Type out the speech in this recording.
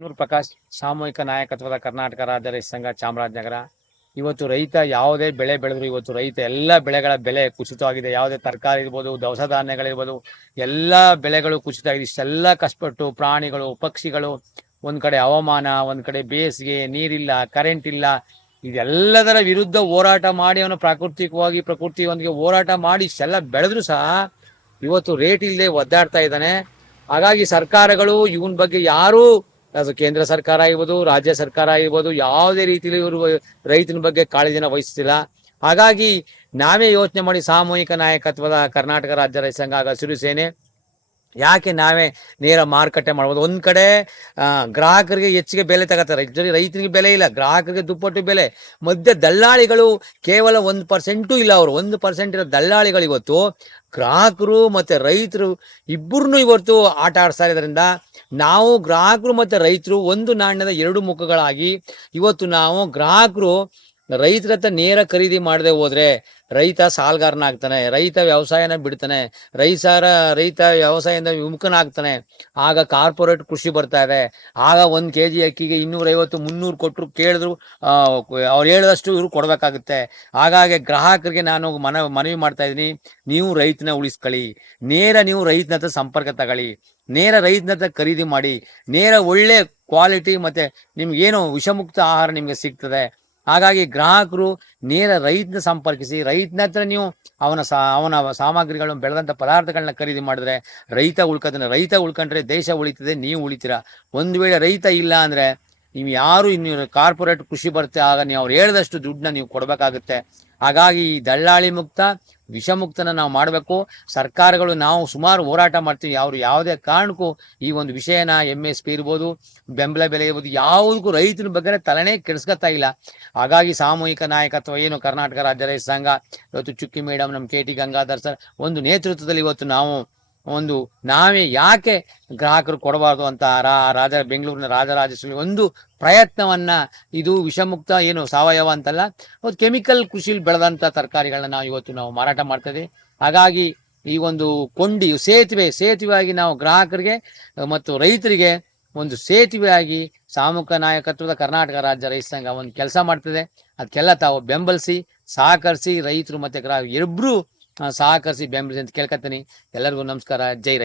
ನೂರ್ ಪ್ರಕಾಶ್, ಸಾಮೂಹಿಕ ನಾಯಕತ್ವದ ಕರ್ನಾಟಕ ರಾಜ್ಯ ರೈತ ಸಂಘ ಚಾಮರಾಜನಗರ, ಇವತ್ತು ರೈತ ಯಾವುದೇ ಬೆಳೆ ಬೆಳೆದ್ರು ಇವತ್ತು ರೈತ ಎಲ್ಲ ಬೆಳೆಗಳ ಬೆಲೆ ಕುಸಿತವಾಗಿದೆ. ಯಾವುದೇ ತರಕಾರಿ ಇರ್ಬೋದು, ದವಸ ಧಾನ್ಯಗಳಿರ್ಬೋದು, ಎಲ್ಲ ಬೆಳೆಗಳು ಕುಸಿತ ಆಗಿದೆ ಇಷ್ಟೆಲ್ಲ ಕಷ್ಟಪಟ್ಟು ಪ್ರಾಣಿಗಳು, ಪಕ್ಷಿಗಳು, ಒಂದ್ ಕಡೆ ಹವಾಮಾನ, ಒಂದ್ ಕಡೆ ಬೇಸಿಗೆ, ನೀರಿಲ್ಲ ಕರೆಂಟ್ ಇಲ್ಲ, ಇದೆಲ್ಲದರ ವಿರುದ್ಧ ಹೋರಾಟ ಮಾಡಿ ಅವನು ಪ್ರಾಕೃತಿಕವಾಗಿ, ಪ್ರಕೃತಿಯೊಂದಿಗೆ ಹೋರಾಟ ಮಾಡಿ ಇಷ್ಟೆಲ್ಲ ಬೆಳೆದ್ರು ಸಹ ಇವತ್ತು ರೇಟ್ ಇಲ್ಲದೆ ಒದ್ದಾಡ್ತಾ ಇದ್ದಾನೆ. ಹಾಗಾಗಿ ಸರ್ಕಾರಗಳು ಇವನ್ ಬಗ್ಗೆ ಯಾರೂ ಕೇಂದ್ರ ಸರ್ಕಾರ ಆಗಿರ್ಬೋದು, ರಾಜ್ಯ ಸರ್ಕಾರ ಆಗಿರ್ಬೋದು, ಯಾವುದೇ ರೀತಿಯಲ್ಲಿ ಇವರು ರೈತನ ಬಗ್ಗೆ ಕಾಳಜಿನ ವಹಿಸ್ತಿಲ್ಲ. ಹಾಗಾಗಿ ನಾವೇ ಯೋಚನೆ ಮಾಡಿ ಸಾಮೂಹಿಕ ನಾಯಕತ್ವದ ಕರ್ನಾಟಕ ರಾಜ್ಯ ರೈತ ಸಂಘ ಆಗ ಹಸಿರು ಸೇನೆ ಯಾಕೆ ನಾವೇ ನೇರ ಮಾರುಕಟ್ಟೆ ಮಾಡ್ಬೋದು? ಒಂದು ಕಡೆ ಗ್ರಾಹಕರಿಗೆ ಹೆಚ್ಚಿಗೆ ಬೆಲೆ ತಗೋತಾರೆ. ರೈತನಿಗೆ ಬೆಲೆ ಇಲ್ಲ, ಗ್ರಾಹಕರಿಗೆ ದುಪ್ಪಟ್ಟು ಬೆಲೆ. ಮಧ್ಯ ದಲ್ಲಾಳಿಗಳು ಕೇವಲ ಒಂದು ಪರ್ಸೆಂಟು ಇಲ್ಲ ಅವರು. ಒಂದು ಪರ್ಸೆಂಟ್ ಇರೋ ದಲ್ಲಾಳಿಗಳು ಇವತ್ತು ಗ್ರಾಹಕರು ಮತ್ತೆ ರೈತರು ಇಬ್ಬರನ್ನೂ ಇವತ್ತು ಆಟ ಆಡಿಸ್ತಾ ಇದರಿಂದ ನಾವು ಗ್ರಾಹಕರು ಮತ್ತೆ ರೈತರು ಒಂದು ನಾಣ್ಯದ ಎರಡು ಮುಖಗಳಾಗಿ ಇವತ್ತು ನಾವು ಗ್ರಾಹಕರು ರೈತರ ಹತ್ರ ನೇರ ಖರೀದಿ ಮಾಡದೆ ಹೋದ್ರೆ ರೈತ ಸಾಲಗಾರನಾಗ್ತಾನೆ ರೈತ ವ್ಯವಸಾಯನ ಬಿಡ್ತಾನೆ ರೈತರ ರೈತ ವ್ಯವಸಾಯದಿಂದ ವಿಮುಖನಾಗ್ತಾನೆ ಆಗ ಕಾರ್ಪೊರೇಟ್ ಕೃಷಿ ಬರ್ತಾ ಇದೆ. ಆಗ ಒಂದ್ ಕೆ ಜಿ ಅಕ್ಕಿಗೆ ಇನ್ನೂರೈವತ್ತು, ಮುನ್ನೂರು ಕೊಟ್ಟರು ಕೇಳಿದ್ರು ಅವ್ರು ಹೇಳಿದಷ್ಟು ಇವ್ರು ಕೊಡ್ಬೇಕಾಗುತ್ತೆ. ಹಾಗಾಗಿ ಗ್ರಾಹಕರಿಗೆ ನಾನು ಮನ, ಮನವಿ ಮಾಡ್ತಾ ಇದ್ದೀನಿ, ನೀವು ರೈತನ ಉಳಿಸ್ಕೊಳ್ಳಿ. ನೇರ ನೀವು ರೈತನ ಹತ್ರ ಸಂಪರ್ಕ ತಗೊಳ್ಳಿ. ನೇರ ರೈತನ ಹತ್ರ ಖರೀದಿ ಮಾಡಿ. ನೇರ ಒಳ್ಳೆ ಕ್ವಾಲಿಟಿ ಮತ್ತೆ ನಿಮ್ಗೇನು ವಿಷಮುಕ್ತ ಆಹಾರ ನಿಮ್ಗೆ ಸಿಗ್ತದೆ. ಹಾಗಾಗಿ ಗ್ರಾಹಕರು ನೇರ ರೈತನ ಸಂಪರ್ಕಿಸಿ, ರೈತನ ಹತ್ರ ನೀವು ಅವನ ಸಾ, ಅವನ ಸಾಮಗ್ರಿಗಳನ್ನು ಬೆಳೆದಂಥ ಪದಾರ್ಥಗಳನ್ನ ಖರೀದಿ ಮಾಡಿದ್ರೆ, ರೈತ ಉಳ್ಕೋತಾನೆ ರೈತ ಉಳ್ಕೊಂಡ್ರೆ ದೇಶ ಉಳಿತದೆ, ನೀವು ಉಳಿತೀರಾ? ಒಂದು ವೇಳೆ ರೈತ ಇಲ್ಲ ಅಂದರೆ, ನೀವು ಯಾರು, ಇನ್ನು ಕಾರ್ಪೊರೇಟ್ ಕೃಷಿ ಬರುತ್ತೆ ಆಗ ನೀವು ಅವ್ರು ಹೇಳಿದಷ್ಟು ದುಡ್ಡನ್ನ ನೀವು ಕೊಡಬೇಕಾಗುತ್ತೆ. ಹಾಗಾಗಿ ಈ ದಳ್ಳಾಳಿ ಮುಕ್ತ, ವಿಷಮುಕ್ತನ ನಾವು ಮಾಡಬೇಕು. ಸರ್ಕಾರಗಳು ನಾವು ಸುಮಾರು ಹೋರಾಟ ಮಾಡ್ತೀವಿ. ಅವರು ಯಾವುದೇ ಕಾರಣಕ್ಕೂ ಈ ಒಂದು ವಿಷಯನ ಎಂ ಎಸ್ ಪಿ ಇರ್ಬೋದು ಬೆಂಬಲ ಬೆಲೆ ಇರ್ಬೋದು ಯಾವುದಕ್ಕೂ ರೈತನ ಬಗ್ಗೆ ತಲೆನೇ ಕೆಡಿಸ್ಕೊತಾ ಇಲ್ಲ. ಹಾಗಾಗಿ ಸಾಮೂಹಿಕ ನಾಯಕತ್ವ ಏನು ಕರ್ನಾಟಕ ರಾಜ್ಯ ರೈತ ಸಂಘ, ಇವತ್ತು ಚುಕ್ಕಿ ಮೇಡಮ್ ನಮ್ಮ ಕೆ ಟಿ ಗಂಗಾಧರ್ ಸರ್, ಒಂದು ನೇತೃತ್ವದಲ್ಲಿ ಇವತ್ತು ನಾವು ಒಂದು ನಾವೇ ಯಾಕೆ ಗ್ರಾಹಕರು ಕೊಡಬಾರ್ದು ಅಂತ ರಾ, ರಾಜ, ಬೆಂಗಳೂರಿನ ರಾಜರಾಜೇಶ್ವರಿ ಒಂದು ಪ್ರಯತ್ನವನ್ನ ಇದು ವಿಷಮುಕ್ತ ಏನು ಸಾವಯವ ಅಂತಲ್ಲ, ಒಂದು ಕೆಮಿಕಲ್ ಕೃಷಿಲಿ ಬೆಳೆದಂತ ತರಕಾರಿಗಳನ್ನ ನಾವು ಇವತ್ತು ನಾವು ಮಾರಾಟ ಮಾಡ್ತದೆ ಹಾಗಾಗಿ ಈ ಒಂದು ಕೊಂಡಿ ಸೇತುವೆ, ಸೇತುವೆಯಾಗಿ ನಾವು ಗ್ರಾಹಕರಿಗೆ ಮತ್ತು ರೈತರಿಗೆ ಒಂದು ಸೇತುವೆಯಾಗಿ ಸಾಮೂಹಿಕ ನಾಯಕತ್ವದ ಕರ್ನಾಟಕ ರಾಜ್ಯ ರೈತ ಸಂಘ ಒಂದು ಕೆಲಸ ಮಾಡ್ತದೆ. ಅದಕ್ಕೆಲ್ಲ ತಾವು ಬೆಂಬಲಿಸಿ, ಸಹಕರಿಸಿ ರೈತರು ಮತ್ತೆ ಗ್ರಾಹಕರು ಇಬ್ಬರು ಸಹಕರಿಸಿ ಬೆಂಬಲಿಸಿ ಅಂತ ಕೇಳ್ಕೊತೀನಿ ಎಲ್ಲರಿಗೂ ನಮಸ್ಕಾರ. ಜೈ